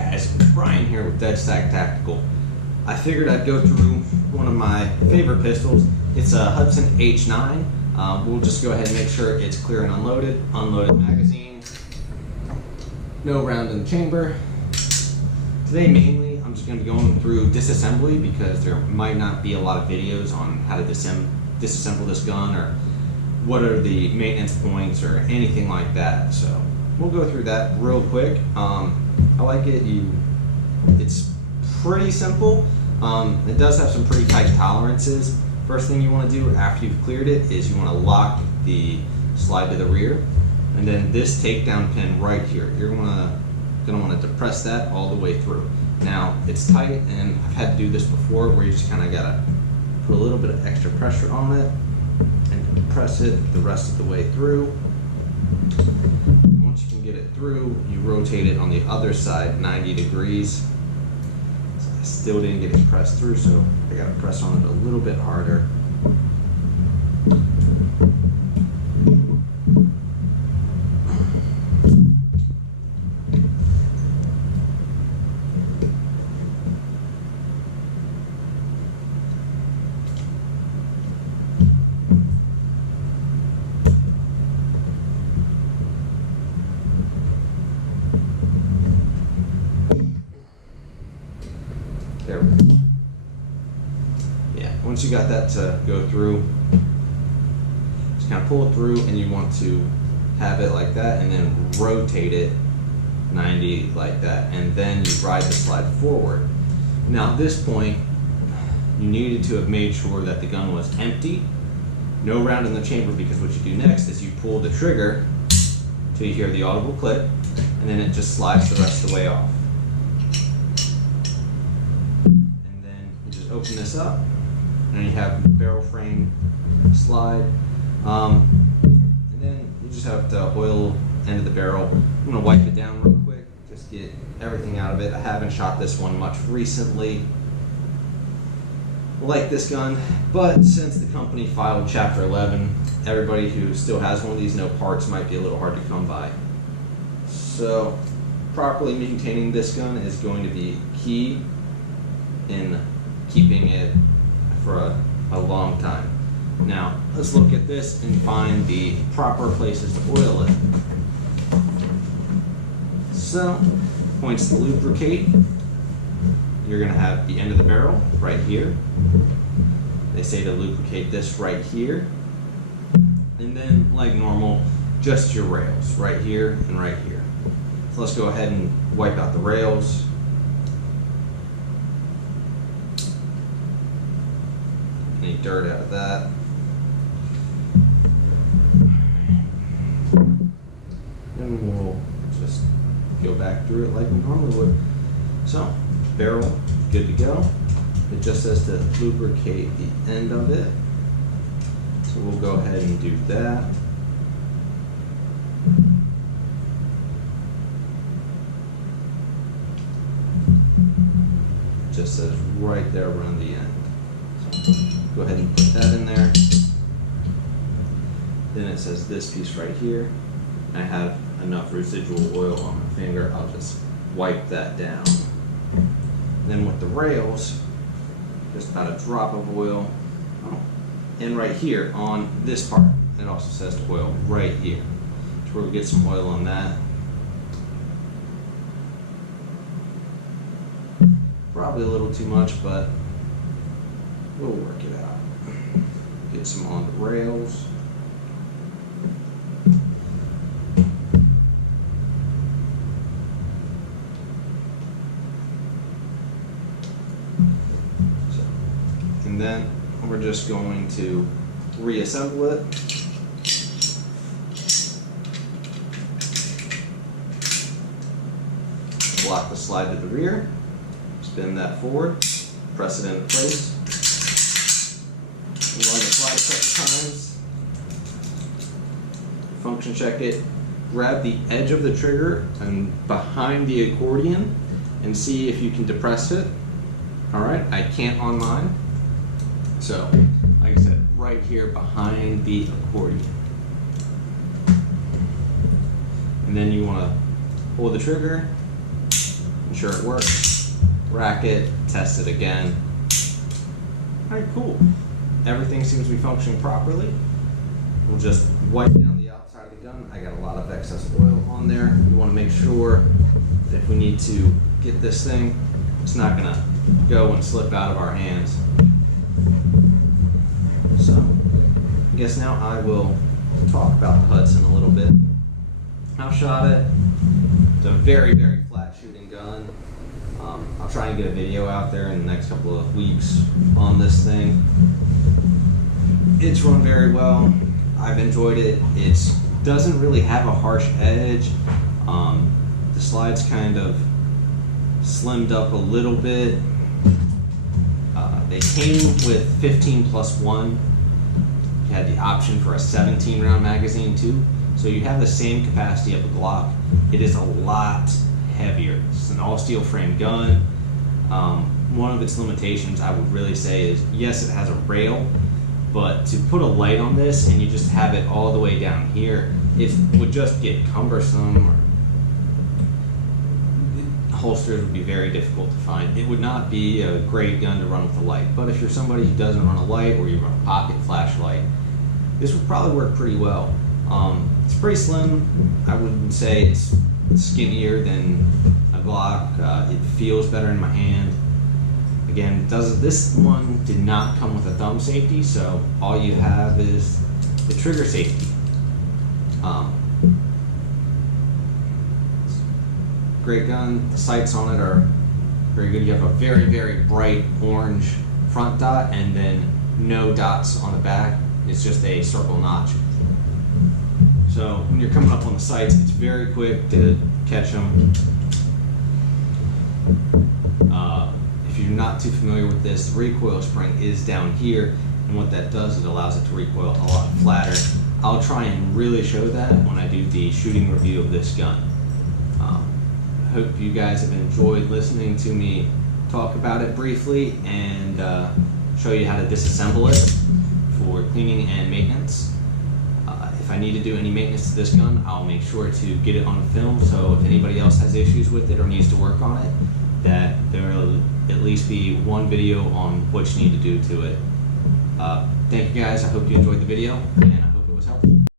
guys, Brian here with Deadstack Tactical. I figured I'd go through one of my favorite pistols. It's a Hudson H9. We'll just go ahead and make sure it's clear and unloaded. Unloaded magazine. No round in the chamber. Today mainly I'm just going to be going through disassembly because there might not be a lot of videos on how to disassemble this gun or what are the maintenance points or anything like that. So we'll go through that real quick. I like it. It's pretty simple. It does have some pretty tight tolerances. First thing you want to do after you've cleared it is you want to lock the slide to the rear, and then this takedown pin right here, you're gonna want to depress that all the way through. Now it's tight, and I've had to do this before where you just kind of gotta put a little bit of extra pressure on it and press it the rest of the way through. Once you can get it through, you rotate it on the other side 90 degrees. So I still didn't get it pressed through, so I gotta press on it a little bit harder. There we go. Yeah, once you got that to go through, just kind of pull it through, and you want to have it like that and then rotate it 90 like that, and then you ride the slide forward. Now at this point, you needed to have made sure that the gun was empty, no round in the chamber, because what you do next is you pull the trigger till you hear the audible click, and then it just slides the rest of the way off. Open this up, and then you have the barrel frame slide, and then you just have the oil end of the barrel. I'm going to wipe it down real quick, just get everything out of it. I haven't shot this one much recently like this gun, but since the company filed Chapter 11, everybody who still has one of these, no parts, might be a little hard to come by. So properly maintaining this gun is going to be key in keeping it for a long time. Now let's look at this and find the proper places to oil it. So points to lubricate, you're going to have the end of the barrel right here. They say to lubricate this right here, and then like normal, just your rails right here and right here. So let's go ahead and wipe out the rails. Any dirt out of that. Then we'll just go back through it like we normally would. So, barrel, good to go. It just says to lubricate the end of it. So we'll go ahead and do that. It just says right there around the end. Go ahead and put that in there. Then it says this piece right here. I have enough residual oil on my finger. I'll just wipe that down. Then with the rails, just about a drop of oil. And right here on this part, it also says to oil right here. So we'll get some oil on that. Probably a little too much, but we'll work it out. Get some on the rails. So, and then we're just going to reassemble it. Lock the slide to the rear. Spin that forward. Press it into place. Run the slide a couple times. Function check it. Grab the edge of the trigger and behind the accordion and see if you can depress it. Alright, I can't on mine. So, like I said, right here behind the accordion. And then you want to pull the trigger, ensure it works, rack it, test it again. Alright, cool. Everything seems to be functioning properly. We'll just wipe down the outside of the gun. I got a lot of excess oil on there. We want to make sure that if we need to get this thing, it's not going to go and slip out of our hands. So, I guess now I will talk about the Hudson a little bit. I've shot it. It's a very, very flat shooting gun. I'll try and get a video out there in the next couple of weeks on this thing. It's run very well. I've enjoyed it. It doesn't really have a harsh edge. The slide's kind of slimmed up a little bit. They came with 15+1. You had the option for a 17-round magazine too. So you have the same capacity of a Glock. It is a lot heavier. It's an all-steel frame gun. One of its limitations, I would really say, is yes, it has a rail, but to put a light on this and you just have it all the way down here, it would just get cumbersome, or holsters would be very difficult to find. It would not be a great gun to run with a light, but if you're somebody who doesn't run a light, or you run a pocket flashlight, this would probably work pretty well. It's pretty slim. I wouldn't say it's skinnier than a Glock. It feels better in my hand. Again, this one did not come with a thumb safety, so all you have is the trigger safety. Great gun. The sights on it are very good. You have a very, very bright orange front dot and then no dots on the back. It's just a circle notch. So when you're coming up on the sights, it's very quick to catch them. If you're not too familiar with this, the recoil spring is down here, and what that does is it allows it to recoil a lot flatter. I'll try and really show that when I do the shooting review of this gun. Hope you guys have enjoyed listening to me talk about it briefly and show you how to disassemble it for cleaning and maintenance. If I need to do any maintenance to this gun, I'll make sure to get it on film, so if anybody else has issues with it or needs to work on it, that there will at least be one video on what you need to do to it. Thank you guys. I hope you enjoyed the video, and